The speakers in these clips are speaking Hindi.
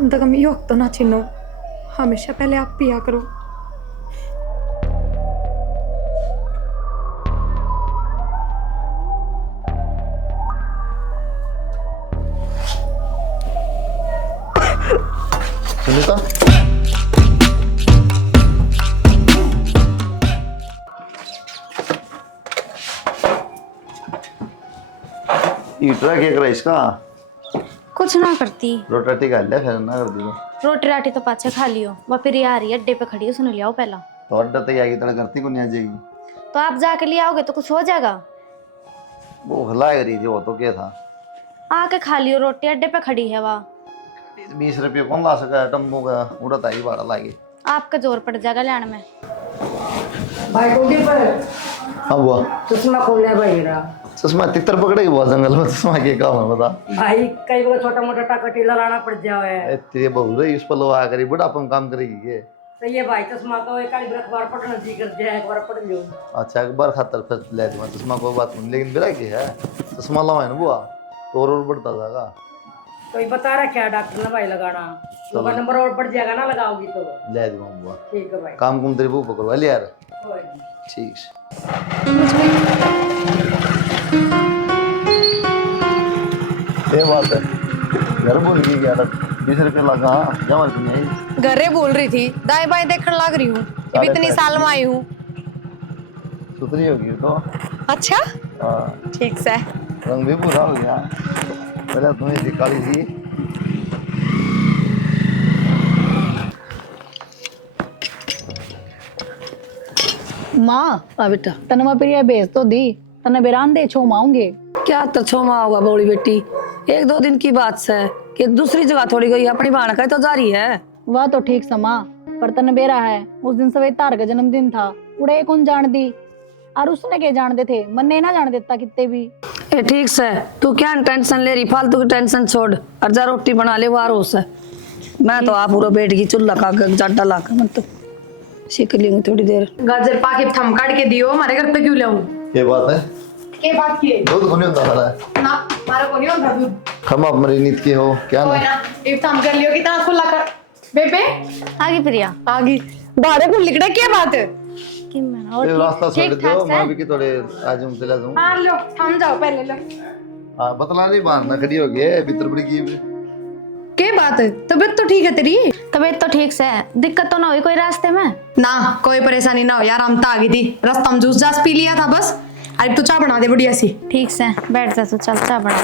कम से कम योग तो ना छीनो, हमेशा पहले आप पिया करो। सुनीता, ये ट्रक क्या करा इसका? कुछ ना करती। रोटी खा लिया फिर ना कर दी रोटी राटी तो पाछे खा लियो, वह फिर ये आ रही है अड्डे पे खड़ी है, सुन लिया पहला। तो अड्डा तक आएगी तड़ा करती को नहीं आ जाएगी। तो आप जाके ले आओगे तो कुछ हो जाएगा। वो हला रही थी, वो तो क्या था? आके खा लियो रोटी, अड्डे पे खड़ी है वह। 20 रुपये कौन ला सका टम्बू का? उड़ता ही भाड़ा लागे। आपका जोर पड़ जाएगा लेने में। भाई कोटी पर हाँ बुआ, चश्मा खोल लिया भाई मेरा। चश्मा तितर पकड़ेगी बुआ जंगल में, चश्मा के काम है बता? भाई कई बार छोटा मोटा टाका टीला लाना पड़ जाए। तेरे बहू रही उस पर लोहा करी बुढ़ापा में काम करेगी के? सही है भाई, चश्मा तो एक आध अखबार पढ़ना जी कर दिया, एक बार पढ़ लियो। अच्छा एक बार खातर फिर ले दूंगा चश्मा, कोई बात नहीं, लेकिन बिरा की है चश्मा लवाए ना बुआ तो और बढ़ता जाएगा। तो ये बता रहा क्या डॉक्टर ने भाई लगाना, तो नंबर और बढ़ जाएगा ना लगाओगी तो। ले दूंगा बुआ, ठीक है भाई। काम कुम तेरी बहू पकड़वा लिया यार। कोई नहीं। ठीक है। ये बात है, घर बोल के गया था 20 रुपये लगा जमा नहीं। घरे बोल रही थी, दाएं बाएं देखने लग रही हूँ, अब इतनी साल में आई हूँ। सुथरी होगी तो। अच्छा हाँ, ठीक से। रंग भी पूरा हो गया, पहले तुम्हें दिखाई थी। माँ बेटा तने मैं प्रिया भेज तो दी, तने बेरान दे छो माऊंगे। क्या तो छोमा होगा बोली बेटी, 1-2 दिन की बात है कि दूसरी जगह थोड़ी गई, अपनी बाण का तो जा रही है। वह तो ठीक समा, पर तने बेरा है उस दिन सवेरे तार का जन्मदिन था, उड़े कौन जान दी, और उसने क्या जानते थे, मन्ने ना जान देता कितने भी। ए ठीक से, तू क्या टेंशन ले रही, फालतू की टेंशन छोड़ और जा रोटी बना ले वार हो से। मैं तो आप पूरा बैठ गई चूल्हा का जाटा ला कर, मैं तो सीख लूंगी थोड़ी देर। गाजर पाके थम काट के दियो, हमारे घर पे क्यों लाऊं? ये बात है, के बात की है? दूध होने होता है ना मारो को नहीं होता दूध। हम आप मेरी नीत के हो क्या कोई ना? ना, एक थम कर लियो, कितना खुला कर। बेबे आगे प्रिया आगी बाहर को लिखड़ा क्या बात है? कि मैं और ये रास्ता छोड़ ठीक दो, ठाक मैं से। भी कि थोड़े आज हम चला जाऊं। हाँ लो, थम जाओ पहले लो। हाँ बतला नहीं, बाहर ना खड़ी हो गई भीतर पड़ी की। के बात है? तबीयत तो ठीक है तेरी? तबीयत तो ठीक से है, दिक्कत तो ना हुई कोई रास्ते में? ना कोई परेशानी ना हो यार, हम तो आ गई थी, रास्ता में जूस जास पी लिया था बस। अरे तू चाय बना दे बढ़िया सी। ठीक से बैठ जा, तू चल चाय बना।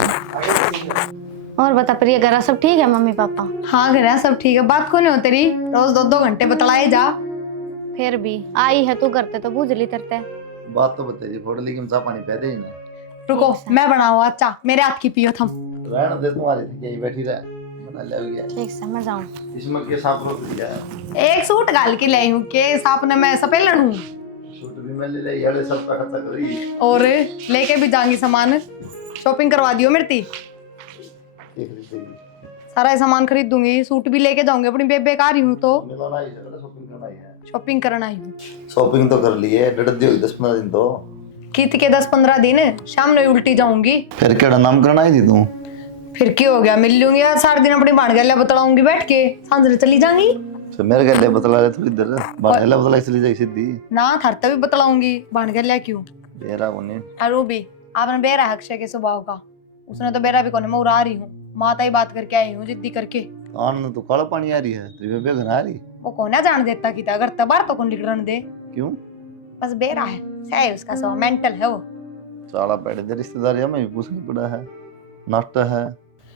और बता प्रिया, घर सब ठीक है? Mummy papa? हाँ घर है सब ठीक है, बात को नहीं हो तेरी, रोज 2-2 घंटे बतलाए जा। फिर भी आई है तू, करते तो बुझ ली तरते। बात तो बताइए फोड़, लेकिन चाह पानी पै दे ही ना। रुको मैं बनाऊँ अच्छा, मेरे हाथ की पियो थम। रहने दे, तुम्हारी थी यही बैठी रहे, बना ले गया। ठीक से मैं जाऊँ। इसमें के सांप रोक दिया है। एक सूट गाल के ले हूँ के साप ने, मैं सपेलन हूँ। सूट भी मैं ले ले, यार सब का खर्चा करी। और लेके भी जाऊंगी सामान, शॉपिंग करवा दियो मेरी ती। एक रुपए की सारा सामान खरीद दूंगी, सूट भी लेके जाऊंगी, अपनी बेबे का आ रही हूँ तो मिलाना ही चला, शॉपिंग करना ही है। शॉपिंग करना ही हूँ। शॉपिंग तो कर ली है, डर दी हुई 10-15 दिन तो। कित के 10-15 दिन, शाम में उल्टी जाऊंगी। फिर केड़ा नाम करना ही थी तू? फिर क्या हो गया, मिल लूंगी यार, सारे दिन अपनी बाण गैला बतलाऊंगी बैठ के, सांझ चली जाऊंगी। तो मेरे गले बतला रहे थोड़ी देर, बाहर बतला इसलिए जाई सीधी ना थरता भी बतलाऊंगी, बाण गैला क्यों? बेरा कोनी। और वो भी आपने बेरा है अक्षय के स्वभाव का, उसने तो बेरा भी कोने, मैं उड़ा रही हूँ, माता ही बात करके आई हूँ जिद्दी करके। आन तो काला पानी आ रही है, तेरी बेबे घर आ रही। वो कोने जान देता कि अगर तबार तो कौन लिखने दे। क्यों? बस बेरा है, सही उसका स्वभाव, मेंटल है वो। साला बैठे दे रिश्तेदारी हमें भी पूछनी पड़ा है, नट है।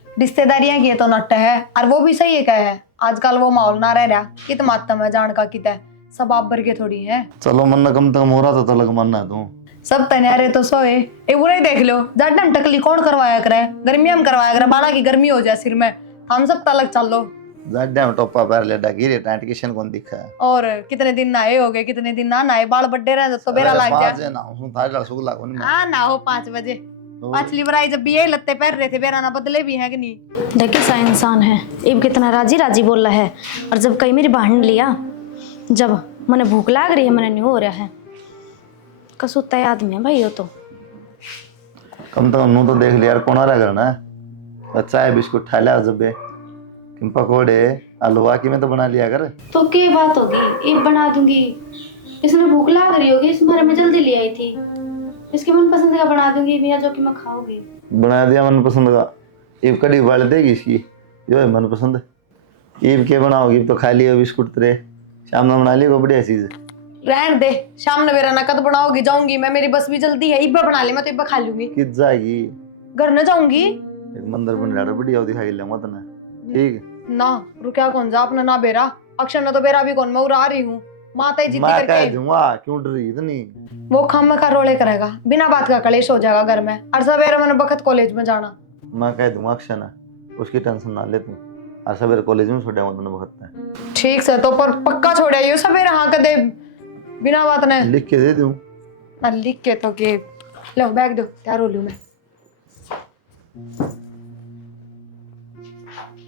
रिश्तेदारियां की तो नट है, और वो भी सही है क्या है, आजकल वो माहौल ना रह रहा, कित मातम है जान का कित है, सब आप भर के थोड़ी है। चलो मन कम तक हो रहा था तो लग मानना है तू। सब तैयारे तो सोए, ये बुरा ही देख लो, जाटन टकली कौन करवाया करे, गर्मियां में करवाया करे, बाला की गर्मी हो जाए सिर में, हम सब तलक चल लो। जाड्डा में टोपा पैर ले डागी रे, टाइट किशन कौन दिखा है। और कितने दिन नहाए हो गए, कितने दिन ना नहाए, बाल बड्डे रहे तो बेरा लग जाए। ना हूं थारे ला सुगला कोनी। हाँ ना हो 5 बजे, पांचली बराई जब भी ये लत्ते पहन रहे थे, बेरा ना बदले भी हैं कि नहीं। देखिए सा इंसान है, इब कितना राजी राजी बोल रहा है, और जब कहीं मेरी बहन लिया, जब मैंने भूख लाग रही है, मैंने नहीं हो रहा है, कसूता आदमी है भाई वो तो। कम तो नू तो देख लिया यार, कौन आ रहा करना है, बच्चा है बिस्कुट खा लिया जब इन पकोड़े हलवा की में तो बना लिया कर। तो क्या बात होगी, एक बना दूंगी। इसमें भूख लग रही होगी, इस बारे में जल्दी ले आई थी। इसके मन पसंद का बना दूंगी भैया, जो कि मैं खाऊंगी। बना दिया मन पसंद का। ईब कड़ी उबाल देगी इसकी, जो है मन पसंद। ईब के बनाओगी तो खा लियो बिस्कुट तेरे, शाम में बना लियो बढ़िया चीज। रहन दे, शाम ने मेरा नकद बनाओगी, जाऊंगी मैं, मेरी बस भी जल्दी है। इब्बा बना ले, मैं तो इब्बा खा लूंगी। कित जाएगी? घर न जाऊंगी एक मंदिर बन रहा बढ़िया दिखाई लूंगा तना। ठीक ना, रुका कौन जा अपना ना बेरा। अक्षर ने तो बेरा भी कौन, मैं उड़ा रही हूँ माता जी मैं कह करके। दूंगा क्यों डरी इतनी? वो खम का रोले करेगा, बिना बात का कलेश हो जाएगा घर में। और सवेरे मैंने बखत कॉलेज में जाना। मैं कह दूंगा अक्षय ना, उसकी टेंशन ना ले तू। और सवेरे कॉलेज में छोड़े तूने वक्त ठीक से तो पर पक्का छोड़े यो सवेरे। हाँ कदे बिना बात ने लिख के दे दूं। ना लिख के तो के लो बैग दो, तैयार हो लूं मैं।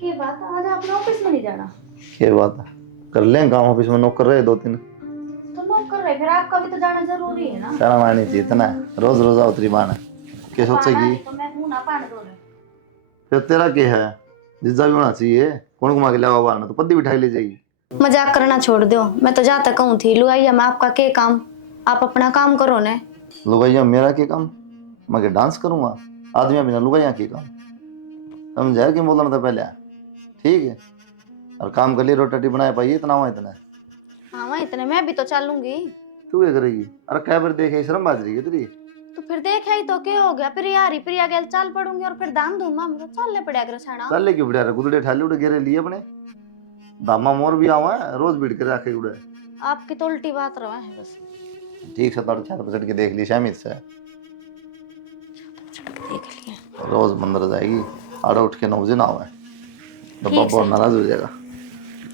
ये बात, आज आपने ऑफिस में नहीं जाना? क्या बात है, कर लें काम ऑफिस में, नौकर रहे 2-3। तो नौकर कर रहे, फिर आपका भी तो जाना जरूरी है ना। शर्म आनी चाहिए इतना, रोज रोज आओ तेरी माँ क्या सोचेगी? तो मैं हूं ना पान दो रहे। फिर तेरा क्या है, जिज्जा भी होना चाहिए। कौन घुमा के लावा बाहर तो पद्दी बिठाई ले जाएगी। मजाक करना छोड़ दो, मैं तो जाता कहूँ थी लुगाइया में आपका के काम, आप अपना काम करो ने। लुगाइया मेरा क्या काम? मैं क्या डांस करूंगा? आदमी बिना लुगाइया की काम समझा कि बोलना था पहले। ठीक है, और काम कर लिए, रोटी बनाए पाइए इतना हुआ इतना। हाँ वहाँ इतने मैं भी तो चलूंगी। तू क्या करेगी? अरे क्या बार देखे शर्म बात रही है तेरी। तो फिर देखे ही तो क्या हो गया, फिर यारी प्रिया गेल चाल पड़ूंगी और फिर दाम दूंगा, मुझे चलने पड़ेगा रछाना। चल लेके बढ़िया गुदड़े ठाले उड़े घेरे लिए अपने दामा मोर भी आवा है, रोज भीड़ कर रखे उड़े। आपकी तो उल्टी बात रहा है बस। ठीक से तड़ 4 के देख ली शामित से, देख लिया। रोज मंदिर जाएगी, आड़े उठ के 9 बजे ना आवे तो ठीक बाबा से। नाराज हो जाएगा।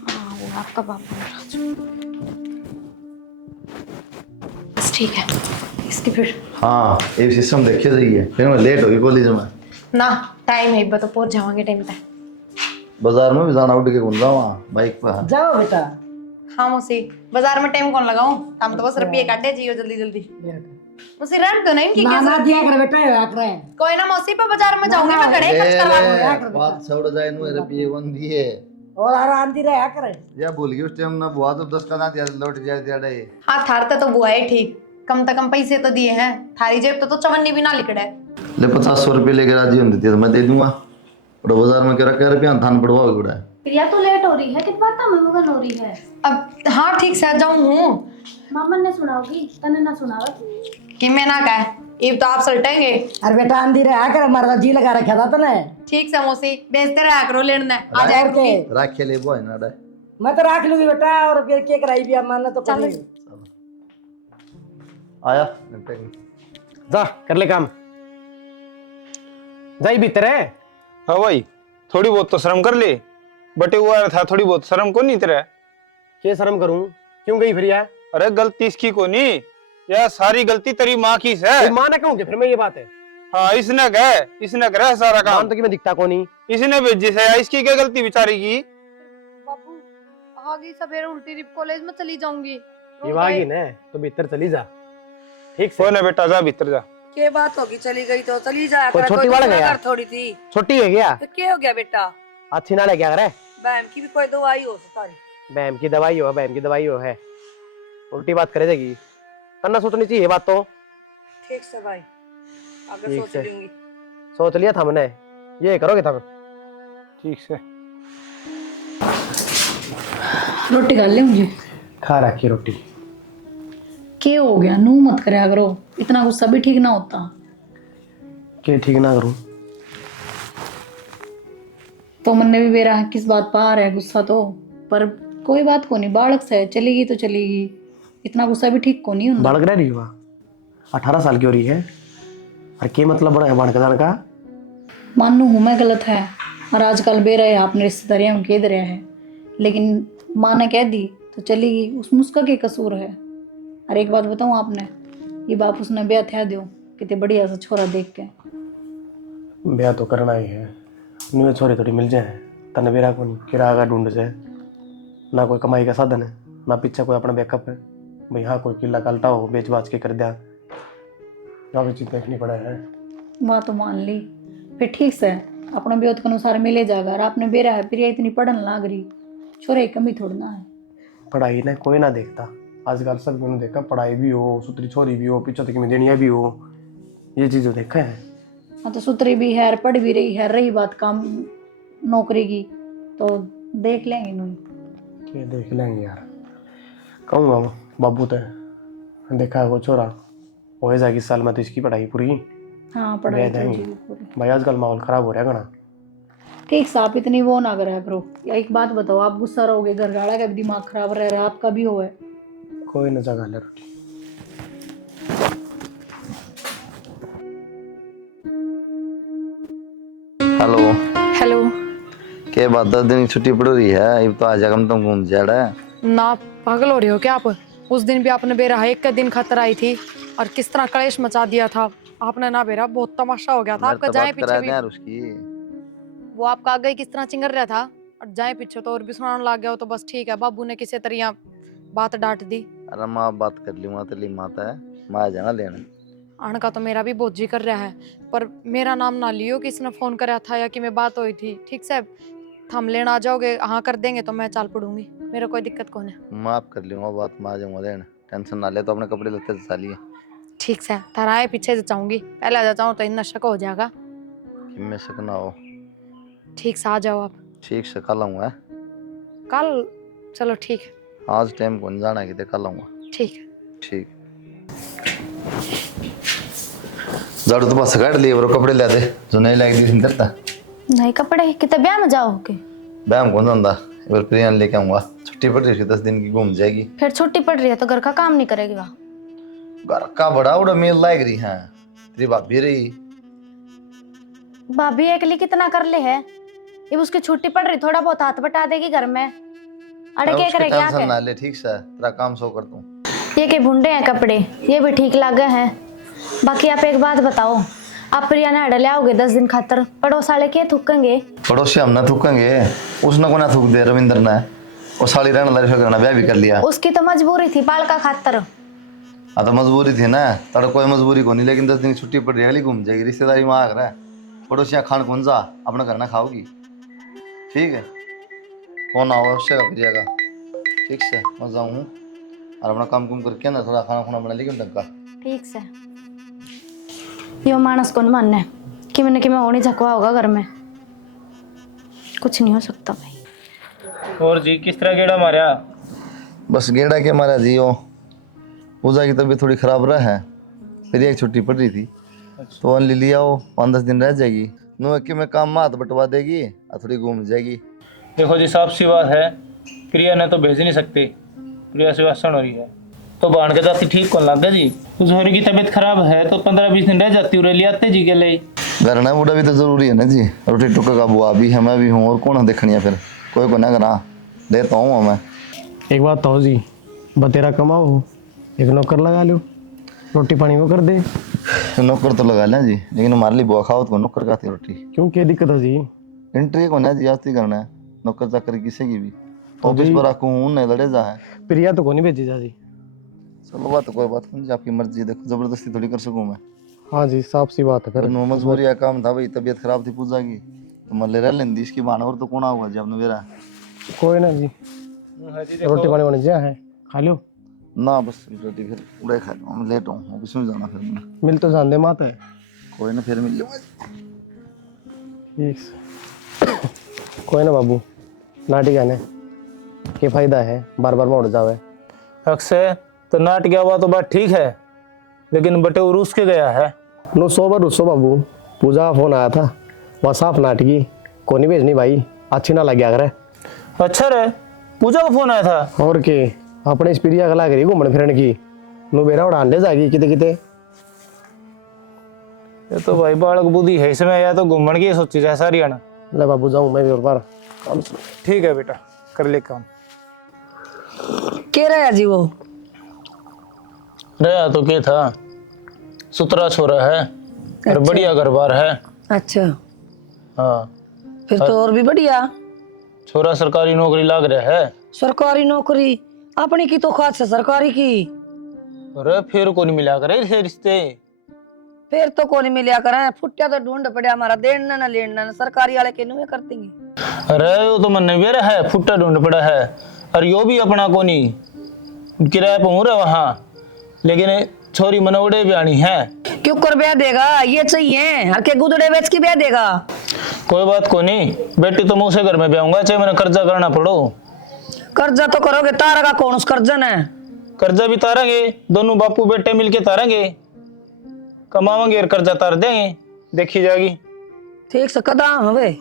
हाँ वो आपका बाप नाराज। बस ठीक है, इसकी फिर हाँ ये सिस्टम देखे जाइए, फिर मैं लेट होगी कॉलेज में ना टाइम है इब्बा, तो पहुंच जावांगे टाइम पे। बाजार में भी जाना, उठ के घूम जाऊँ बाइक पर। जाओ बेटा। हाँ मौसी, बाजार में टाइम कौन लगाऊं? हम तो बस रुपये काटे जियो जल्दी जल्दी। मौसी रैंट तो नहीं इनकी ना कैसे? ना दिया कर बेटा, ये आकर है। कोई ना मौसी, पर बाजार में जाऊंगी मैं, घड़े खर्च करवा लूंगी। बात छोड़ जाए नु रुपये वन दिए और आराम दी रहा कर। या भूल गई उस टाइम ना बुआ तो 10 का ना दिया, लौट जाए दिया डे। हाँ थारते तो बुआ है ठीक, कम से कम पैसे तो दिए हैं। थारी जेब तो चवन्नी भी ना लिखड़ा है। ले 500 रुपये लेके राजी होती थी तो मैं दे दूंगा। और बाजार में क्या रुपया थान पड़वाओगे बुढ़ा? प्रिया तो लेट हो रही है, कितनी बात में मगन हो रही है। अब हाँ ठीक से जाऊं हूँ मामन ने सुनाओगी, तने ना सुनावा कि मैं ना कहे, ये तो आप सलटेंगे। अरे बेटा आंधी रहा कर, हमारा जी लगा रखा था तने। ठीक से मौसी, बेचते रहा करो, लेने आ जाए और के राखे ले बुआ ना डे। मैं तो रख लूंगी बेटा, और फिर क्या कराई भी मानना तो चल। करेंगे। आया निपटेंगे। जा कर ले काम, जाई भीतर है। हाँ भाई, थोड़ी बहुत तो शर्म कर ले। बटे हुआ था, थोड़ी बहुत शर्म को नहीं तेरा? क्या शर्म करूं, क्यों गई फिर यार? अरे गलती इसकी को नहीं, यार सारी गलती तेरी माँ की है। माँ ने कहूँ फिर मैं, ये बात है। हाँ इसने कहे, इसने करे सारा काम। काम तो कि मैं दिखता को नहीं। इसने भेजी से, इसकी क्या गलती बेचारी की? बाबू आगे सवेरे उल्टी रिप कॉलेज में चली जाऊंगी। ये वागी ने तो भीतर चली जा, ठीक से। कोई ना बेटा, जा भीतर जा। क्या बात होगी, चली गई तो चली जाया कोई कर, छोटी वाला गया? थोड़ी थी छुट्टी है क्या? तो क्या हो गया बेटा? अच्छी ना लगे अगर है, बहन की भी कोई दवाई हो सारी। बैम की दवाई हो, बैम की दवाई हो है। उल्टी बात करे जाएगी, करना सोचनी चाहिए बात तो। ठीक से भाई, आगे ठीक सोच से। लूंगी। सोच लिया था मैंने, ये करोगे तब। ठीक से। रोटी खा ले मुझे। खा रखी रोटी। क्या हो गया, नू मत करया करो, इतना गुस्सा भी ठीक ना होता। क्या ठीक ना करूं? तो मन ने भी मेरा किस बात पर आ रहा है गुस्सा तो, पर कोई बात को नहीं, बालक से चलेगी तो चलेगी, इतना गुस्सा भी ठीक को नहीं होता। बालक रही हुआ 18 साल की हो रही है, और क्या मतलब बड़ा है बाणकदान का? मानू हूँ मैं गलत है, और आजकल बेरा है आपने रिश्तेदारियों में कह रहा है, लेकिन माँ ने कह दी तो चलेगी, उसमें उसका क्या कसूर है। और एक बात बताऊँ आपने, ये बाप उसने ब्याह था दो कितने बढ़िया सा छोरा देख के। ब्याह तो करना ही है, नुए छोरे थोड़ी मिल जाए तने बेरा को नहीं किराया ढूंढ जाए, ना कोई कमाई का साधन है, ना पीछे कोई अपना बैकअप है। भाई हाँ कोई किला कालटा हो, बेच बाच के कर दिया, यहाँ भी चीज देखनी पड़े है। माँ तो मान ली, फिर ठीक से अपने ब्योत के अनुसार मिले जाएगा। और आपने बेरा है प्रिया इतनी पढ़न लाग रही, छोरे की कमी थोड़ी ना है। पढ़ाई ने कोई ना देखता, आजकल सब ने देखा पढ़ाई भी हो, सुतरी छोरी भी हो, पीछे तक में देनिया भी हो, ये चीज़ देखा है। हाँ तो सुतरी भी है, पढ़ भी रही है, रही बात काम नौकरी की तो देख लेंगे इन्होंने। ये देख लेंगे यार, कहूँगा बाबू तो देखा है वो छोरा हो जाएगी साल में तो इसकी पढ़ाई पूरी। हाँ पढ़ाई दे तो देंगे। जी पूरी। भाई आजकल माहौल खराब हो रहा है घना। ठीक से आप इतनी वो ना करा करो। या एक बात बताओ, आप गुस्सा रहोगे, घर गाड़ा का भी दिमाग खराब रह रहा है, आपका भी हो है। कोई न जगह ले रोटी। हेलो। हेलो। के बात 10 दिन की छुट्टी पड़ रही है, अब तो आ जाएगा, तुम घूम जाड़ा है। ना पागल हो रहे हो क्या आप? उस दिन भी आपने बेरा एक का दिन खतर आई थी और किस तरह कलेश मचा दिया था आपने ना बेरा, बहुत तमाशा हो गया था आपका। जाए पीछे भी यार उसकी वो आपका आगे किस तरह चिंगर रहा था और जाए पीछे तो और भी सुनाने लग गया हो, तो बस ठीक है। बाबू ने किसी तरह बात डांट दी। अरे माँ बात कर ली, वहाँ तो ली माता है, माँ आ जाना लेने। आने का तो मेरा भी बहुत जी कर रहा है, पर मेरा नाम ना लियो कि इसने फोन कराया था या कि मैं बात हुई थी। ठीक से थम लेना आ जाओगे, हाँ कर देंगे तो मैं चाल पड़ूंगी, मेरा कोई दिक्कत कौन है। माफ कर लूंगा बात, माँ आ जाऊंगा लेने, टेंशन ना ले। तो अपने कपड़े लत्ते से सालिए ठीक से थराए पीछे से चाहूंगी, पहले आ जाऊँ तो इतना शक हो जाएगा। कि मैं शक ना हो। ठीक से आ जाओ आप। ठीक से कल आऊंगा। कल चलो ठीक है। आज टाइम कौन जाना है, कल आऊंगा। ठीक है। ठीक। झाड़ू तो बस काट लिए, और कपड़े ले दे जो नहीं लायक दिन करता। नहीं कपड़े कितने ब्याह में जाओगे? बैम कौन जाता, एक बार प्रिया लेके आऊंगा, छुट्टी पड़ रही है 10 दिन की, घूम जाएगी। फिर छुट्टी पड़ रही है तो घर का काम नहीं करेगी वहाँ? घर का बड़ा बड़ा मेल लायक रही है, तेरी भाभी रही। भाभी अकेली कितना कर ले है, ये उसकी छुट्टी पड़ रही, थोड़ा बहुत हाथ बटा देगी घर में। अरे क्या उसकी करेगी टेंशन आके? ना ले, ठीक से तेरा काम सो कर तू। ये के भुंडे हैं कपड़े, ये भी ठीक लगे हैं। बाकी आप एक बात बताओ, आप प्रिया ने हड़े ले आओगे 10 दिन खातर, पड़ोस वाले के थूकेंगे? पड़ोसी हम ना थूकेंगे, उसने को ना थूक दे, रविंद्र ने वो साली रहने लड़ी फिर ब्याह भी कर लिया। उसकी तो मजबूरी थी बाल का खातर। हाँ तो मजबूरी थी ना, तेरा कोई मजबूरी को नहीं, लेकिन 10 दिन की छुट्टी पड़ रही है, घूम जाएगी, रिश्तेदारी में आ रहा है, पड़ोसियाँ खान कौन जा, अपना घर ना खाओगी। ठीक है, फोन आओ उससे प्रिया का, ठीक से मैं जाऊँ और अपना काम कुम करके ना थोड़ा खाना खुना बना लेगी ढंग का। ठीक से यो मानस को नहीं मानना है कि मैंने कि मैं और नहीं झकवा होगा घर में, कुछ नहीं हो सकता भाई। और जी किस तरह गेड़ा मारा? बस गेड़ा के मारा जी, वो पूजा की तबीयत थोड़ी खराब रहा है, फिर एक छुट्टी पड़ रही थी तो वन ले लिया, वो 5-10 दिन रह जाएगी, नो कि मैं काम में हाथ बटवा देगी और थोड़ी घूम जाएगी। देखो जी साफ सी बात है, प्रिया ने तो भेज नहीं सकती, प्रिया से वासन हो रही है तो बाण के जाती ठीक कौन लग गया जी। उस होरी की तबीयत खराब है तो 15-20 दिन रह जाती उरे ले आते जी के लिए। घर ना बूढ़ा भी तो जरूरी है ना जी, रोटी टुक्का का बुआ भी है, मैं भी हूँ, और कौन देखनी है, फिर कोई को ना करा देता हूँ मैं। एक बात तो जी, बतेरा कमाओ, एक नौकर लगा लो, रोटी पानी वो कर दे। तो नौकर तो लगा लें जी, लेकिन हमारे लिए बुआ खाओ तो नौकर खाती रोटी। क्यों क्या दिक्कत है जी? एंट्री को ना जी आस्ती करना है, नौकर चाकर किसी की भी ऑफिस पर आकू हूँ नहीं लड़े जा है। प्रिया तो को नहीं भेजी जा जी। चलो बात तो कोई बात नहीं जी, आपकी मर्जी, देखो जबरदस्ती थोड़ी कर सकूँ मैं। हाँ जी साफ सी बात है। फिर मजबूरी का काम था भाई, तबीयत खराब थी पूजा की तो मल्ले रह लेंदी, इसकी बहाना और तो कौन हुआ जी आपने मेरा। कोई ना जी, रोटी पानी बन जाए है, खा लो ना, बस रोटी फिर उड़े खा लूँ, मैं लेट हूँ, ऑफिस में जाना फिर मैं। मिल तो जान दे माता है। कोई ना फिर मिल लूँगा। कोई ना बाबू, नाटी गाने के फायदा है, बार बार मोड़ जावे। अक्सर तो नाट गया हुआ तो बात ठीक है, लेकिन बटे वो रूस के गया है। नो 100 बार रुसो बाबू, पूजा का फोन आया था, वहाँ साफ नाटकी को नहीं भेजनी भाई, अच्छी ना लग गया करे। अच्छा रे, पूजा का फोन आया था? और के अपने इस प्रिया गला करी घूमने फिरने की, नो बेरा उड़ान ले जाएगी किते किते। ये तो भाई बालक बुद्धि है इसमें, या तो घूमन की सोची जाए सारी आना। ले बाबू जाऊँ मैं भी और बार। ठीक है बेटा, कर ले काम। के रहा जी वो? रहा तो क्या था, सुतरा छोरा है और बढ़िया घर बार है। अच्छा, हाँ फिर तो और भी बढ़िया। छोरा सरकारी नौकरी लाग रहा है। सरकारी नौकरी अपनी की तो खास है सरकारी की। अरे फिर को नहीं मिला करे ऐसे रिश्ते, फिर तो कोनी मिलिया करे फुटिया तो ढूंढ पड़िया हमारा देना ना लेना ना सरकारी वाले के नुए कर देंगे। अरे वो तो मन बेरा है, फुट्टा ढूंढ पड़ा है। और यो भी अपना कोनी किराए पर रहा वहाँ, लेकिन छोरी मनोड़े भी आनी है। क्यों कर ब्याह देगा, ये चाहिए हर के गुदड़े बेच के ब्याह देगा। कोई बात को नहीं, बेटी तो मुँह से घर में ब्याहूंगा, चाहे मैंने कर्जा करना पड़ो। कर्जा तो करोगे, तारा का कौन उस कर्जन है। कर्जा भी तारेंगे, दोनों बापू बेटे मिलके तारेंगे, कमावेंगे और कर्जा तार देंगे, देखी जाएगी। ठीक से कदम हवे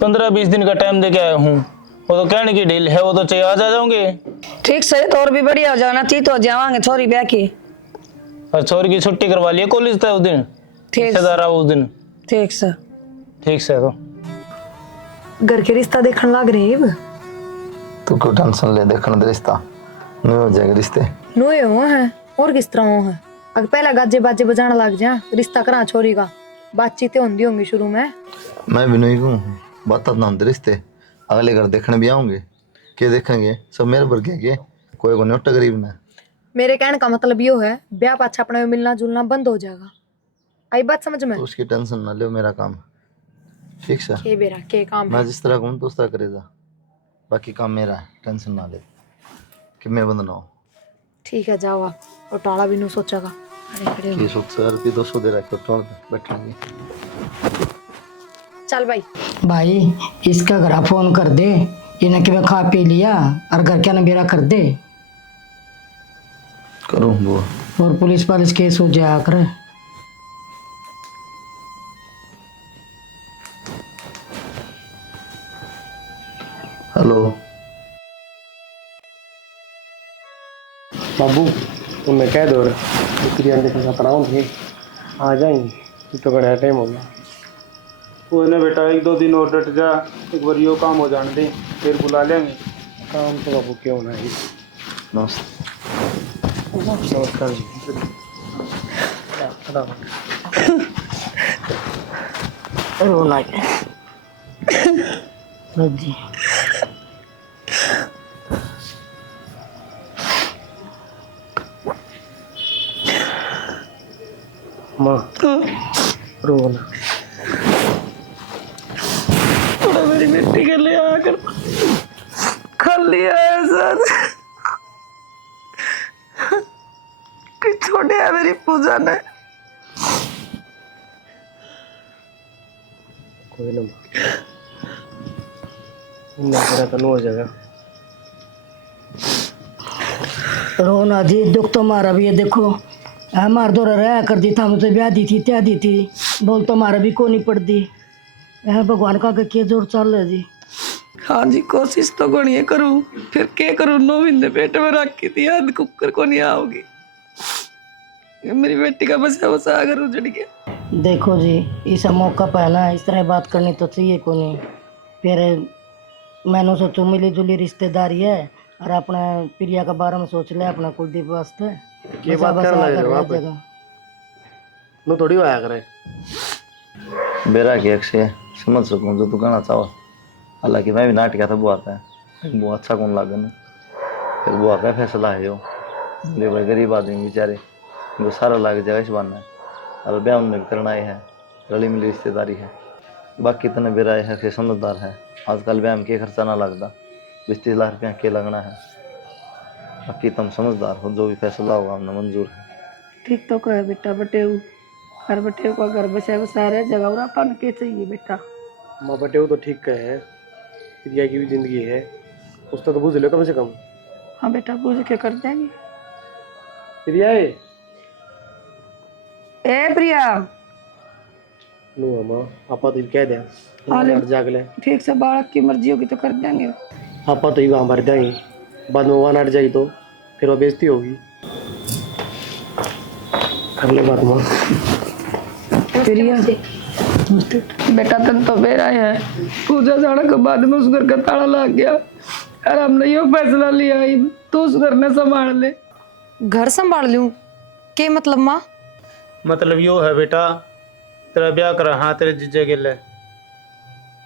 15-20 दिन का टाइम दे के आया हूँ, वो तो कहने की ढील है, वो तो चाहिए आज आ जाओगे। ठीक से तो और भी बढ़िया हो जाना थी तो जावांगे छोरी ब्याह की। और छोरी की छुट्टी करवा लिए कॉलेज था उस दिन, ठीक रिश्तेदार आओ उस दिन। ठीक से तो घर के रिश्ता देखने लग रहे हैं अब। तू क्यों टेंशन ले, देखने दे रिश्ता नहीं हो जाएगा रिश्ते। नोए हुआ है और किस तरह हुआ है। अगर पहला गाजे बाजे बजाना लग जा, रिश्ता करा छोरी का, बातचीतें होंगी होंगी शुरू में। मैं भी नहीं हूँ, बात ना होते रिश्ते, अगले घर देखने भी आऊंगे, क्या देखेंगे सब मेरे पर के कोई को नहीं गरीब ना। मेरे कहने का मतलब यो है, ब्याह पाछा अपने में मिलना जुलना बंद हो जाएगा। आई बात समझ में? तो उसकी टेंशन ना लो, मेरा काम ठीक है। के बेरा के काम मैं है। जिस तरह कहूँ तो उस तरह करेगा, बाकी काम मेरा है, टेंशन ना ले कि मैं बंद ना हो। ठीक है जाओ आप, और टाला भी नहीं सोचेगा। खड़े खड़े हो। ये 200 दे रखे छोड़ दे, बैठेंगे। चल भाई। भाई इसका घरा फोन कर दे, इन्हें कि मैं खा पी लिया और घर क्या नबेरा कर दे, करूँ वो और पुलिस पालिस केस हो जाया कर। हेलो बाबू उन्हें कह दो क्रिया देखने का पड़ाऊँ थे, आ जाएंगे तो बड़ा टाइम हो गया। वो ना बेटा 1-2 दिन और डट जा, एक बार यो काम हो जाने दे, फिर बुला लेंगे। काम तो बाबू क्यों ना है। नमस्कार जी। रोना जी माँ रोना थोड़ा मेरी मिट्टी के लिए आकर खल लिया है सर, कि छोड़े है मेरी पूजा ने। कोई ना मेरा तो हो जाएगा। रोना जी, दुख तो मारा भी है, देखो हमार दो रहा कर दी था, मुझे ब्याह दी थी त्या दी थी, बोल तो मारा भी को नहीं पड़ दी। भगवान का के जोर चल है जी। हाँ जी कोशिश तो कोनी करूँ, फिर क्या करूँ, 9 महीने पेट में रखी थी, याद कुकर को नहीं आओगी। मेरी बेटी का बसा बसा अगर उजड़ गया। देखो जी इस मौका पर ना इस तरह बात करनी तो चाहिए को नहीं, फिर मैंने सोचो मिली जुली रिश्तेदारी है और अपना प्रिया का बारे में सोच ले, अपना कुलदीप वास्ते ये बात करने लगे हो आप, नो थोड़ी आया करे। बेरा की अक्षय समझ सकूँ जो तू कहना चाहो, हालांकि मैं भी नाट गया था बुआ का, बुआ अच्छा कौन लागे ना, फिर बुआ का फैसला है यो बोले भाई गरीब आदमी बेचारे उनको सारा लाग जाएगा इस बार, और ब्याह उनमें भी करना ही है, रली मिली रिश्तेदारी है। बाकी तो बेरा है कि समझदार है, आजकल ब्याह में के खर्चा ना लगता, 20-30 लाख रुपया के लगना है। बाकी तुम समझदार हो, जो भी फैसला होगा हमने मंजूर है। ठीक तो कहे बेटा, बटेऊ हर बटेऊ का घर बसा बसा रहे जगह और अपन के चाहिए बेटा। माँ बटेऊ तो ठीक है, प्रिया की भी जिंदगी है, उसका तो बुझ लो कम से कम। हाँ बेटा पूछ के कर देंगे। प्रिया है ए प्रिया, नो माँ आपा तो कह दे हाले जाग ले, ठीक से बालक की मर्जी होगी तो कर देंगे। आपा तो ही वहाँ भर देंगे, बाद में वहाँ नट जाएगी तो फिर वो बेइज्जती होगी। कर ले बात माँ। प्रिया बेटा तन तो मेरा है, पूजा जाने के बाद में उस घर का ताला लग गया और हमने यो फैसला लिया ही तो उस घर ने संभाल ले। घर संभाल लूं के मतलब माँ? मतलब यो है बेटा, तेरा ब्याह करा हाँ तेरे जीजे के लिए,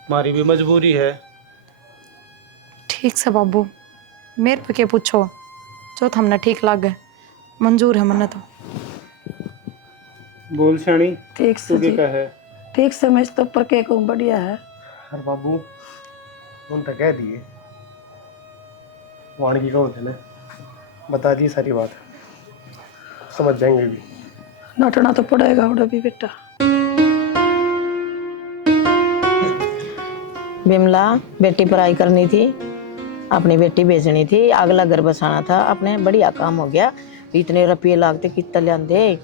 हमारी भी मजबूरी है। ठीक से बाबू, मेरे पे के पूछो, जो हमने ठीक लगे मंजूर है मन्ने तो। बोल शानी ठीक से तू जी, क्या है? ठीक से मैं तो पर के कहूँ बढ़िया है। अरे बाबू उन तो कह दिए वाण की कौन थे ना, बता दिए सारी बात, समझ जाएंगे भी। नटना तो पड़ेगा उड़ा भी बेटा। बिमला बेटी पढ़ाई करनी थी, अपनी बेटी बेचनी थी, अगला घर बसाना था अपने, बढ़िया काम हो गया। इतने रुपये लागते कितना लियांदे,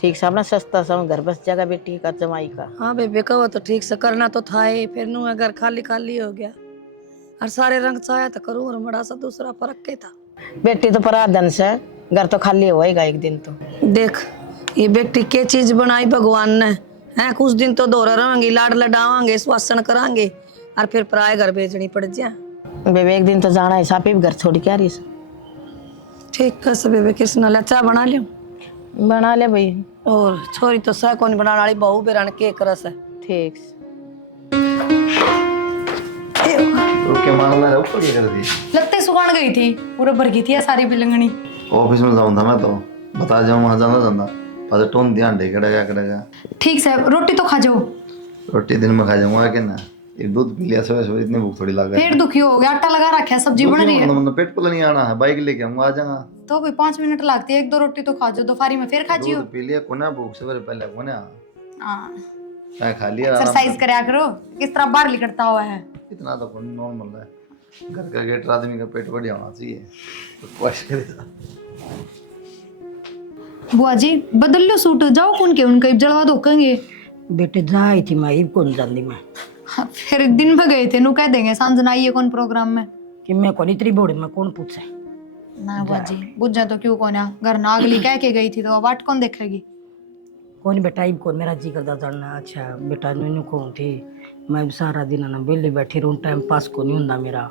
ठीक से अपना सस्ता सा घर बस जाएगा बेटी का जमाई का। हाँ बेबे कहो तो ठीक से करना तो था ही, फिर नू अगर खाली खाली हो गया और सारे रंग चाहे तो करूँ और बड़ा सा दूसरा फर्क के था। बेटी तो पराधन से, घर तो खाली होएगा एक दिन तो। देख ये बेटी के चीज बनाई भगवान ने है, कुछ दिन तो दौरा रहेंगे, लाड लडावांगे, स्वासन करांगे और फिर पराए घर भेजनी पड़ जाए। बेबे एक दिन तो जाना है, सापी भी घर छोड़ के आ रही है। ठीक है बेबे, कृष्ण ला चाय बना लियो। बना ले भाई। और छोरी तो सह कौन बनाने वाली, बहू बेरान के करस है। ठीक रुके मारना है ऊपर क्या कर दी? लगते सुखान गई थी, पूरा भर गई थी सारी बिलंगनी। ऑफिस में जाऊँ था मैं तो, बता जाऊँ वहाँ जाना जाना पर टोन ध्यान दे करेगा। ठीक है, रोटी तो खा जाओ। रोटी दिन में खा जाऊँगा कि ना, एक दूध पी लिया सुबह सुबह, इतनी भूख थोड़ी लगा। पेट दुखी हो गया, आटा लगा रखा है, सब्जी बन रही है। मतलब पेट पुल नहीं आना है, बाइक लेके आऊँगा, आ जाऊँगा। तो भाई 5 मिनट लगती है, 1-2 रोटी तो खा जाओ, दोपहरी में फिर खा जियो। दूध पी लिया कोना, भूख से पहले कोना हाँ, मैं खा लिया। एक्सरसाइज करया करो, किस तरह बाहर निकलता हुआ है। इतना तो नॉर्मल है, घर का गेट आदमी का पेट बढ़िया होना चाहिए तो कोशिश करेगा। बुआ जी बदल लो सूट, जाओ कौन के उनका जलवा धोकेंगे। बेटे जाई थी मैं कौन जानी मैं हाँ, फिर दिन में गए थे, नु कह देंगे सांझ ना आइए कौन प्रोग्राम में कि मैं कौन इतनी बड़ी मैं कौन पूछे ना। बुआ जी बुझा तो क्यों कौन है, घर नागली कह के गई थी तो अब बाट कौन देखेगी। कौन बेटा इब को मेरा जी करता जानना। अच्छा बेटा मैनू कौन थी, मैं सारा दिन ना बेली बैठी रहूँ, टाइम पास को नहीं होता मेरा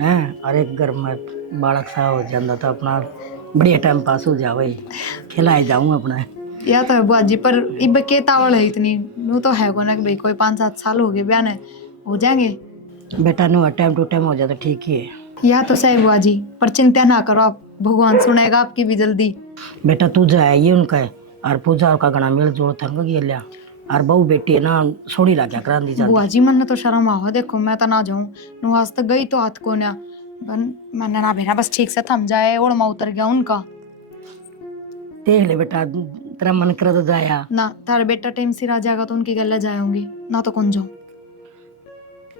है। और एक घर में बालक सा हो जाता था, अपना बढ़िया टाइम पास हो जाए, खिलाए जाऊँ अपना। या तो है बुआ जी, पर इब के तावल है इतनी, नु तो है को ना कि भाई कोई 5-7 साल हो गए ब्याह ने, हो जाएंगे। बेटा नु टाइम टू टाइम हो जाता ठीक ही है। या तो सही बुआ जी, पर चिंता ना करो आप, भगवान सुनेगा आपकी भी जल्दी। बेटा तू जाए ये उनका और पूजा का गणा मेल जोड़ थंग गया और बहू बेटी है ना सोड़ी ला क्या करा दी जाती। बुआ जी मन तो शर्म आओ, देखो मैं तो ना जाऊं, नु आज तक गई तो हाथ को ना मैंने ना भेना, बस ठीक से थम जाए, ओढ़मा उतर गया उनका। देख ले बेटा तेरा मन कर तो जाया ना, तारा बेटा टाइम से आ जाएगा तो उनकी गले जाऊंगी ना, तो कौन जाऊं।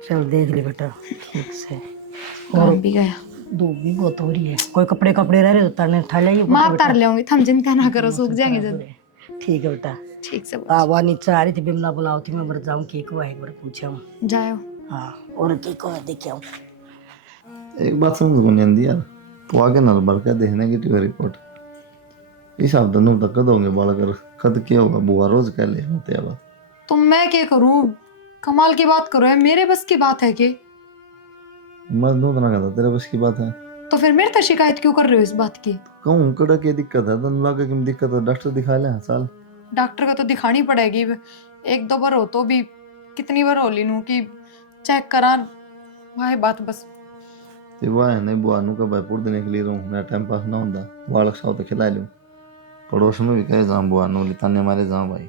चल देख ले बेटा ठीक से। काम भी गया, धूप भी बहुत हो रही है, कोई कपड़े कपड़े रह रहे तो तरने ठा ले माँ तर ले होंगी, थम चिंता ना करो, सूख जाएंगे जल्दी। ठीक है बेटा। ठीक से वह नीचे आ रही थी, बिमला बुलाओ थी, मैं बर जाऊँ की को एक बार पूछा जाओ। हाँ और की को देखे आऊँ। एक बात समझ में नहीं आती यार, तो आगे नल भर के देखने की टीवी रिपोर्ट इस हफ्ते नु तक दोगे बाल कर खत क्या होगा, बुआ रोज कह ले होते अब। तो मैं क्या करूं, कमाल की बात करो, है मेरे बस की बात है कि मैं नो तना कहता तेरे बस की बात है, तो फिर मेरे तक शिकायत क्यों कर रहे हो इस बात की। कहूँ कड़ा क्या दिक्कत है, तन लगा कि दिक्कत है डॉक्टर दिखा ले साल। डॉक्टर का तो दिखानी पड़ेगी, 1-2 बार हो तो भी कितनी बार हो ली नू कि चेक करा, वही बात बस। ते वाह है नहीं बुआ नु का भरपूर देने के लिए रहूँ, मेरा टाइम पास ना होता, बालक साव तो खिला लूँ, पड़ोस में भी कहे जाऊँ बुआ नु लिताने हमारे जाऊँ भाई।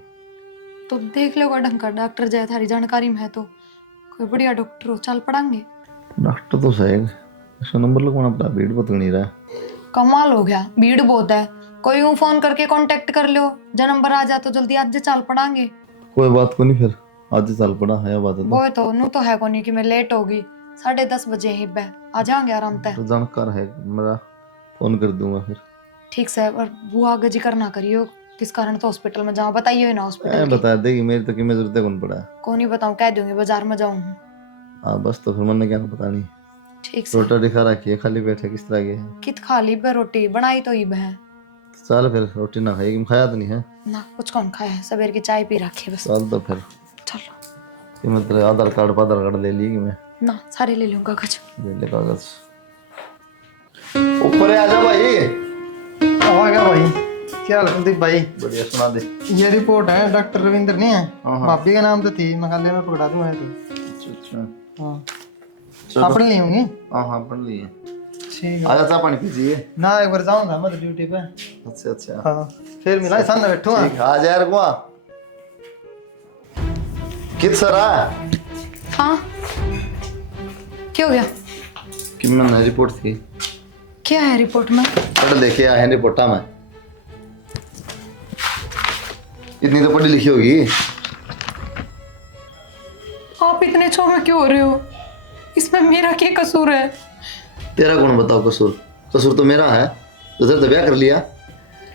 तो देख लो ढंग का डॉक्टर जाए, थारी जानकारी में है तो कोई बढ़िया डॉक्टर हो, चल पड़ांगे। डॉक्टर तो सही, इसका नंबर लगवाना पड़ा, भीड़ पता नहीं रहा। कमाल हो गया, भीड़ बहुत है, कोई यूं फोन करके कांटेक्ट कर लो, जो नंबर आ जा तो जल्दी आज चल पड़ांगे। कोई बात को नहीं, फिर आज चल पड़ा है बात है वो तो नू तो है को नहीं कि मैं लेट होगी, 10:30 बजे ही बे आ जाएंगे आराम से। तो जानकार है मेरा, फोन कर दूंगा फिर। ठीक से, और बुआ गजी करना करियो, किस कारण तो हॉस्पिटल में जाओ, बताइए ना हॉस्पिटल की। बता देगी मेरी तो कि मैं जरूरत कौन पड़ा है। को नहीं बताऊं, कह दूंगी बाजार में जाऊं। हाँ बस, तो फिर मैंने क्या पता नहीं। ठीक से, रोटा दिखा रखी है, खाली बैठे किस तरह के है। कित खा ली बे रोटी, बनाई तो ही बहन। चल फिर, रोटी ना खाएगी, खाया तो नहीं है ना, कुछ कौन खाया है, सवेर की चाय पी रखी है बस। चल तो फिर चलो, कि मैं तेरे आधार कार्ड ले ली कि मैं ना सारे ले लूंगा कागज। ले ले कागज। ऊपर आ जा भाई। आ गया भाई, क्या हाल कुलदीप भाई? बढ़िया, सुना दे। ये रिपोर्ट है, डॉक्टर रविंद्र नहीं है, हाँ, हाँ। भाभी का नाम तो थी, मैं खाली में पकड़ा दूंगा तो। अच्छा अच्छा, हाँ चलो। अपने लिए होंगे। हाँ हाँ पढ़ लिए। ठीक है। आजा चाय पानी पीजिए। ना एक बार जाऊंगा मैं तो ड्यूटी पे। अच्छा अच्छा हाँ फिर मिला सामने बैठो। ठीक है, आ जा यार गुआ कित सरा हाँ क्या हो गया? कि मैंने रिपोर्ट थी क्या है रिपोर्ट में? पढ़ लेके आए हैं रिपोर्टा में। इतनी तो पढ़ी लिखी होगी। आप इतने छो में क्यों हो रहे हो? इसमें मेरा क्या कसूर है? तेरा कौन बताओ कसूर? कसूर तो मेरा है। तो तो ब्याह कर लिया,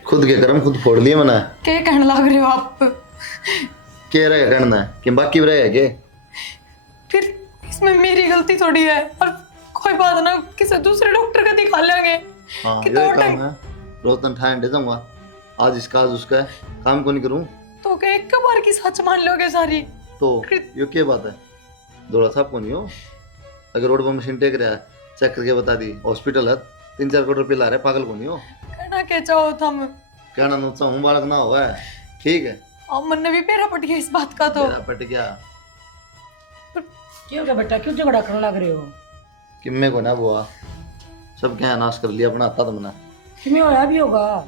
खुद के कर्म खुद फोड़ लिए मैंने। क्या कहने लग रहे हो आप? क्या रहेगा कहना है कि बाकी रहेगा के? फिर इसमें मेरी गलती थोड़ी है। और कोई बात ना, किसी दूसरे डॉक्टर का दिखा लेंगे। हाँ कि ये दो काम टाइम है। रोज तनख्वाह दे दूंगा, आज इसका आज उसका है, काम को नहीं करूँ तो क्या एक बार की सच मान लोगे सारी? तो ये क्या बात है? दौड़ा साहब को नहीं हो? अगर रोड पर मशीन टेक रहा है, चेक करके बता दी, हॉस्पिटल है, 3-4 करोड़ रुपये ला रहे, पागल को नहीं हो? कहना क्या चाहो तुम? कहना ना चाहूँ बालक ना हुआ है, ठीक है। और मन ने भी पेरा पट गया इस बात का तो। मेरा पट गया क्यों क्या बेटा, क्यों झगड़ा करने लग रहे हो? किम्मे को ना बुआ, सब क्या नाश कर लिया अपना हाथा तुमने। तुम्हें होया भी होगा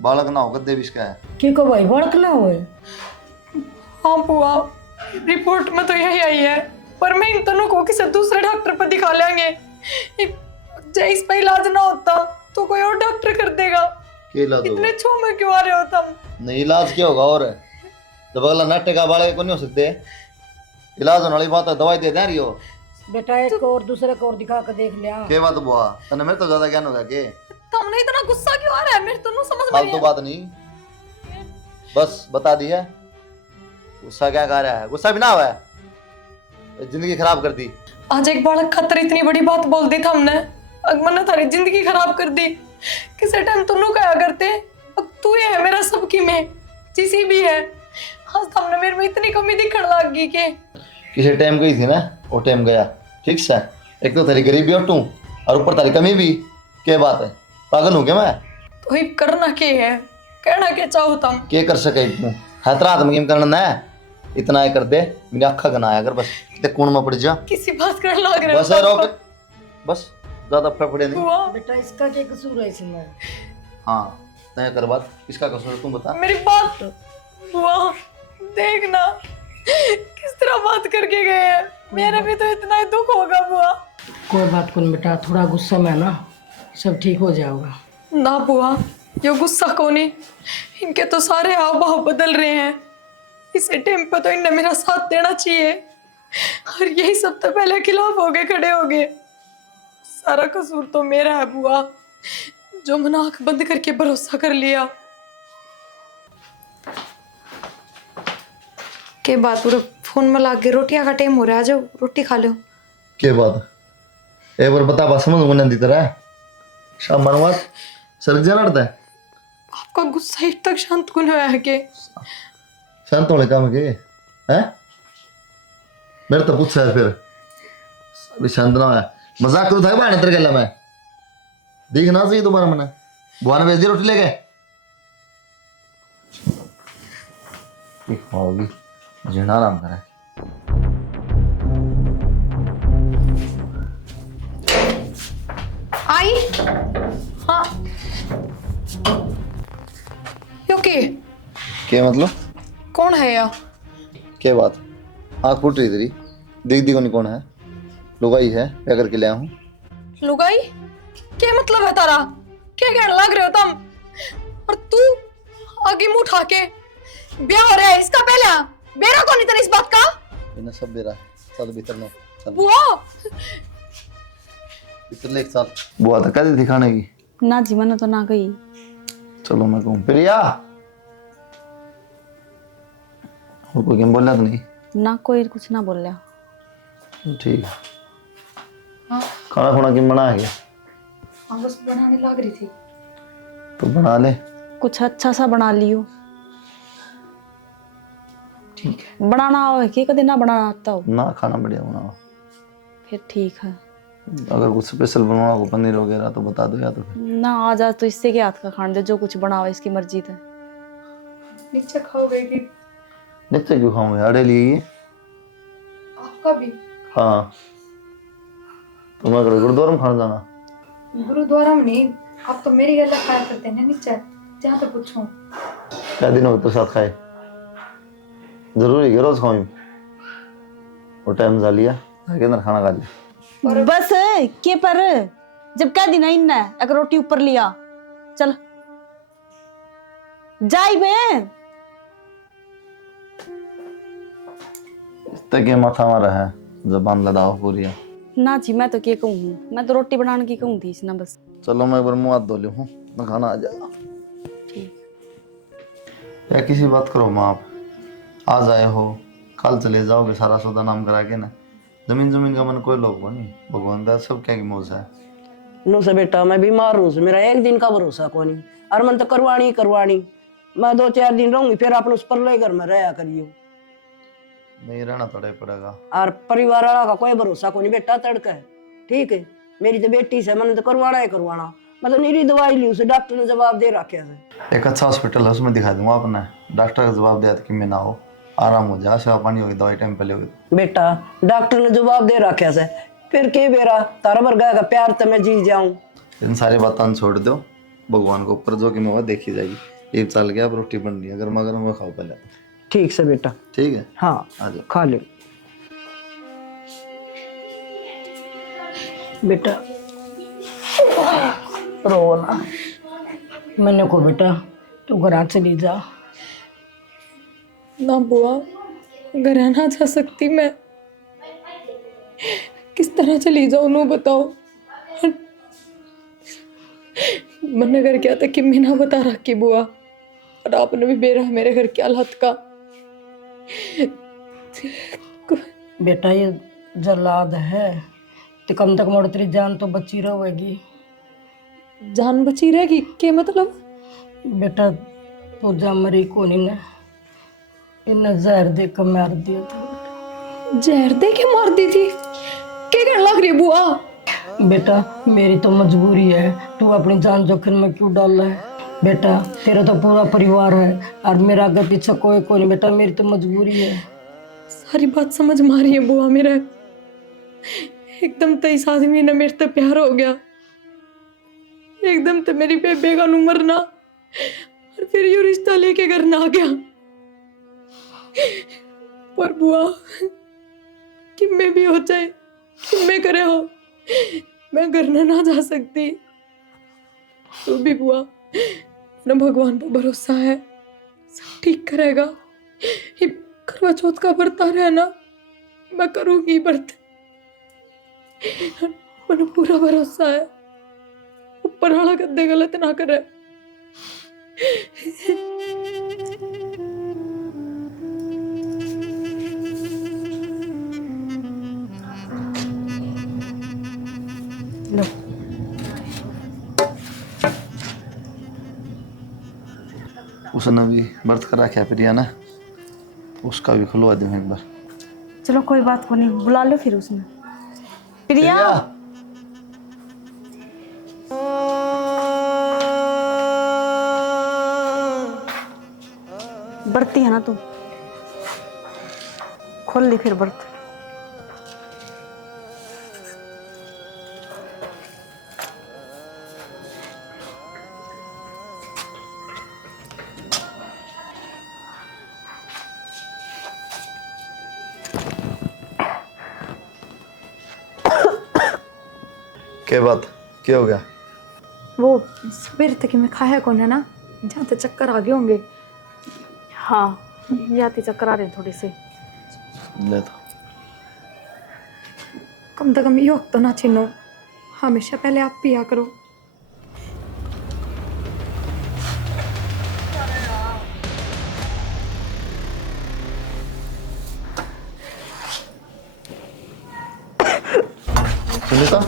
बालक ना होगा देविश का है कि को भाई बड़क ना होए। हाँ बुआ, रिपोर्ट में तो यही आई है, पर मैं इन दोनों को किसी दूसरे डॉक्टर पर दिखा लेंगे। इस पे इलाज ना होता तो कोई और डॉक्टर कर देगा। क्या इलाज होगा? इतने छो में क्यों आ रहे हो तुम? नहीं इलाज क्या होगा? और जब अगला नाट्य का बालक को नहीं हो सकते, इलाज होने वाली बात है, दवाई दे दे रही हो बेटा एक को और दूसरे को और दिखा कर देख लिया। क्या बात बुआ? तने मेरे तो ज्यादा ज्ञान होगा के? तुमने इतना गुस्सा क्यों आ रहा है? मेरे तो नहीं समझ में फालतू नहीं बात नहीं, बस बता दी है। गुस्सा क्या कर रहा है? गुस्सा भी ना हुआ है, जिंदगी खराब कर दी। आज एक बालक खातर इतनी बड़ी बात बोल दी था हमने, अगमन ने थारी जिंदगी खराब कर दी। किसी टाइम तुम लोग क्या करते, अब तू ही है मेरा सबकी में, जिसी भी है। आज हमने मेरे में इतनी कमी दिखने लग गई के किसी टाइम गई थी ना, वो टाइम गया, ठीक से। एक तो तेरी गरीबी और तू, और ऊपर तेरी कमी भी। क्या बात है, पागल हो गया मैं? तो ही करना के है, कहना के चाहो तुम? क्या कर सके तू? हतरा तुम गेम करना है, इतना ही कर दे, मेरी अखा गनाया अगर बस ते कौन में पड़ जा। किसी बात करने लग रहे हो बस है रोक, बस ज्यादा फड़फड़े नहीं। बुआ, बेटा इसका क्या कसूर है इसमें? हाँ तय कर बात, किसका कसूर है तुम बता। मेरी बात बुआ देखना किस तरह बात करके गए हैं। मेरा भी तो इतना ही दुख होगा बुआ। कोई बात नहीं बेटा, थोड़ा गुस्सा में ना, सब ठीक हो जाएगा। ना बुआ, ये गुस्सा को नहीं, इनके तो सारे हाव भाव बदल रहे हैं। इस टाइम पे तो इन्हें मेरा साथ देना चाहिए, और यही सब तो पहले खिलाफ हो गए, खड़े हो गए। सारा कसूर तो मेरा है बुआ, जो मैंने आंख बंद करके भरोसा कर लिया। के बात पूरा फोन में लाग के रोटियां का टाइम हो रहा है, जो रोटी खा लो। क्या बात? एक बार बता, बात समझ में नहीं तरह शाम बात सर जाना है। आपका गुस्सा इतना तक शांत क्यों हुआ है के? शांत होने काम के हैं? मेरे तो पूछा है फिर अभी शांत ना है। मजाक करो था बाहर अंदर गया मैं, देखना चाहिए तुम्हारा मना। बुआ ने भेज दी रोटी लेके, होगी मुझे ना आराम करा। आई हाँ योके क्या मतलब? कौन है या? क्या बात? आँख फूट रही तेरी, देख दी कौन है? लुगाई है, क्या करके ले हूँ? लुगाई? क्या मतलब है तारा? क्या कहने लग रहे हो तुम? और तू आगे मुंह उठा के ब्याह हो रहा है इसका पहला? बेरा कौन इतना इस बात का? इन्हें सब बेरा चल भीतर में चल। बुआ भीतर ले एक साल। बुआ तो कह दी थी खाने की। ना जी मैंने तो ना गई। चलो मैं कहूँ प्रिया, वो कोई क्या बोला तो नहीं? ना कोई कुछ ना बोल रहा। ठीक है। खाना खुना क्यों बना है? हाँ बस बनाने लग रही थी। तो बना ले। कुछ अच्छा सा बना लियो। ठीक है। बनाना हो कि कभी ना बनाना आता हो? ना खाना बढ़िया बनाओ। फिर ठीक है। अगर कुछ स्पेशल बनवाना हो, पनीर वगैरह तो बता दो या तो फिर। ना आज आज तो इससे के हाथ का खान दे, जो कुछ बनाओ इसकी मर्जी है। नीचे खाओगे कि? नीचे क्यों खाऊंगे, अड़े लिए आपका भी? हाँ तो मैं गुरुद्वारा में खाना जाना। गुरुद्वारा में नहीं, आप तो मेरी गला खाया करते हैं नीचे, जहाँ तो पूछूं। क्या दिन हो गए प्रसाद खाए? जरूरी है रोज खाऊं? वो टाइम जा लिया, आगे अंदर खाना खा लिया। बस के पर जब क्या दिन इन अगर रोटी ऊपर लिया चल जाई बे तक ये माथा मारा है, जबान लड़ाओ पूरी है। ना जी मैं तो क्या कहूँ, मैं तो रोटी बनाने की कहूँ थी ना बस। चलो मैं एक बार मुँह हाथ धो लूँ, मैं खाना आ जाएगा। ठीक। या किसी बात करो माँ, आप आज आए हो कल चले जाओगे, सारा सौदा नाम करा के ना। जमीन का मन कोई लोग नहीं, भगवान का सब क्या की मौज है। नो से बेटा मैं बीमार हूँ, मेरा एक दिन का भरोसा को नहीं, और मन तो करवानी मैं 2-4 दिन रहूंगी, फिर अपन उस पर ले घर में रहा करियो। नहीं रहना थोड़ा पड़ेगा, और परिवार वाला का कोई भरोसा को नहीं बेटा, तड़का है। ठीक है, मेरी तो बेटी से मैंने तो करवाना, मैं तो निरी दवाई ली, उसे डॉक्टर ने जवाब दे रखे से। एक अच्छा हॉस्पिटल है उसमें दिखा दूंगा अपने, डॉक्टर का जवाब दिया कि मैं ना हो, आराम हो जाए, सेवा पानी होगी, दवाई टाइम पे लेगी। बेटा डॉक्टर ने जवाब दे रखे से, फिर के बेरा तारा वर्गा का प्यार तो मैं जी जाऊं। इन सारी बातें छोड़ दो, भगवान को ऊपर जो कि मैं देखी जाएगी। ये चल गया, अब रोटी बन रही है, गर्मा गर्म वो खाओ पहले। ठीक से बेटा। ठीक है, हाँ आ जाओ खा लो बेटा, रो ना। मैंने को बेटा तू घर चली जा। ना बुआ, घर ना जा सकती मैं, किस तरह चली जाऊं नो बताओ। मैंने घर क्या था कि मैं ना बता रहा कि बुआ, और आपने भी बेरा मेरे घर के हालत का। बेटा ये जल्लाद है, तो कम तक मोड़ तेरी जान तो बची रहेगी। जान बची रहेगी क्या मतलब? बेटा तो जा मरी को नहीं ना, इन्हें जहर दे कर मार दिया था। जहर दे के मार दी थी? क्या कर लग रही बुआ? बेटा मेरी तो मजबूरी है, तू अपनी जान जोखिम में क्यों डाल रहा है? बेटा तेरा तो पूरा परिवार है और मेरा आगे पीछे कोई नहीं। बेटा मेरी तो मजबूरी है। सारी बात समझ में आ रही है बुआ मेरा, एकदम तो इस आदमी ने मेरे से प्यार हो गया, एकदम तो मेरी बेबे का मरना, और फिर ये रिश्ता लेके घर ना आ गया। पर बुआ कि मैं भी हो जाए, कि मैं करे हो, मैं घर ना जा सकती। तो भी बुआ ना भगवान पर भरोसा है, सब ठीक करेगा। ये करवा चौथ का व्रत आ रहा है ना, मैं करूंगी व्रत, मैंने पूरा भरोसा है, ऊपर वाला कदे गलत ना करे। लो उसने भी व्रत करा क्या प्रिया ना, उसका भी खुलवा दूं एक बार। चलो कोई बात को नहीं, बुला लो फिर उसने। प्रिया बरती है ना तू, खोल ली फिर बर्त। क्या बात, क्या हो गया? वो सवेर तक मैं खाया कौन है ना, जहाँ तक चक्कर आ गए होंगे। हाँ याती चक्कर आ रहे थोड़े से। ले तो कम से कम ये तो ना छीनो, हमेशा पहले आप पिया करो। सुनीता,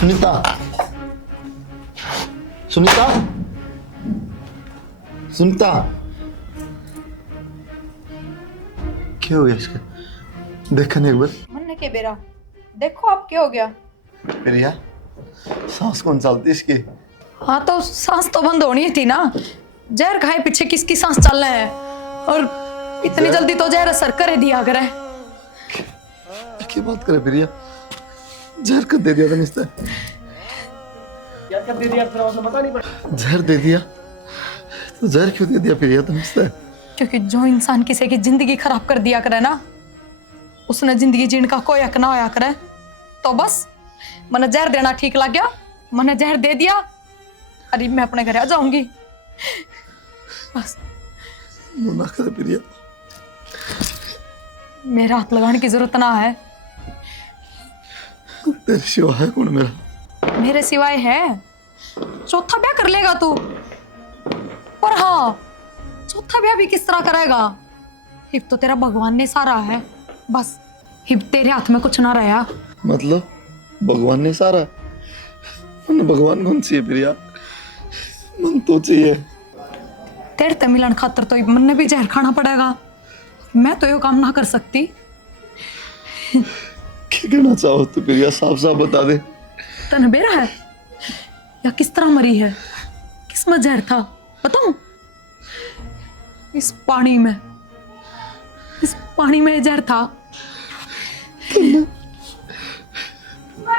सुनीता, सुनीता, सुनीता, क्या हो गया इसका? देखने एक बार। मन के बेरा देखो आप क्या हो गया। प्रिया सांस कौन चलती इसकी? हाँ तो सांस तो बंद होनी थी ना, जहर खाए पीछे किसकी सांस चल रहा है, और इतनी जल्दी तो जहर असर करे दिया करे। क्या बात करे प्रिया? जहर कर दे दिया था मिस्टर, क्या कर दे दिया फिर आपने बता नहीं पड़ा। जहर दे दिया तो जहर क्यों दे दिया फिर ये तो मिस्टर? क्योंकि जो इंसान किसी की जिंदगी खराब कर दिया करे ना, उसने जिंदगी जीने का कोई हक ना होया करे। तो बस मैंने जहर देना ठीक लग गया, मैंने जहर दे दिया। अरे मैं अपने घर आ जाऊंगी बस। ना कर प्रिया, मेरा हाथ लगाने की जरूरत ना है। तेरे सिवा है कौन मेरा? मेरे सिवाय है। चौथा ब्याह कर लेगा तू, पर हाँ चौथा ब्याह भी किस तरह करेगा? हिब तो तेरा भगवान ने सारा है, बस हिब तेरे हाथ में कुछ ना रहा। मतलब भगवान ने सारा? मन भगवान कौन सी है प्रिया? मन तो चाहिए। तेरे ते मिलन खातर तो मन ने भी जहर खाना पड़ेगा। मैं तो ये काम ना कर सकती। क्या कहना चाहो तो प्रिया, साफ साफ बता दे। तने बेरा है या किस तरह मरी है? किसमें जहर था बताऊं? इस पानी में जहर था।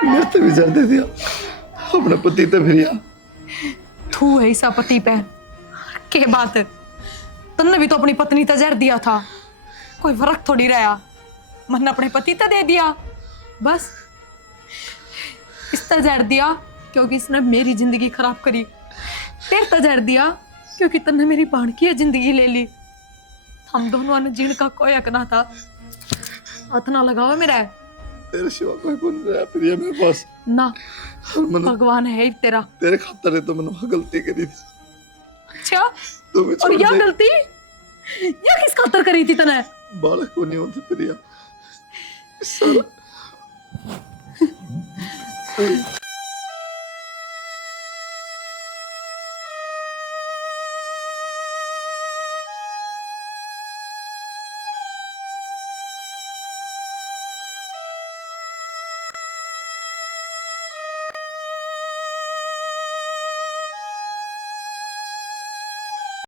मेरे तो भी जहर दे दिया अपने पति ते प्रिया। थू है इसा पति पे के बात। तन्ने भी तो अपनी पत्नी ते जहर दिया था, कोई फर्क थोड़ी रहा। मन अपने पति ते दे दिया, बस इस ते जहर दिया क्योंकि इसने मेरी जिंदगी खराब करी। तेरे ते जहर दिया क्योंकि तन्ने मेरी बहन की जिंदगी ले ली। हम दोनों ने जीने का कोई हक ना था। हाथ ना लगाओ मेरा। तेरे सिवा कोई कौन रहा प्रिया मेरे पास? ना मन भगवान है ही तेरा। तेरे खातर है तो मैंने वह गलती करी थी। अच्छा, तू भी और छोड़ यह दे। गलती यह किस खातर करी थी तने? बालक को नहीं होती प्रिया सारा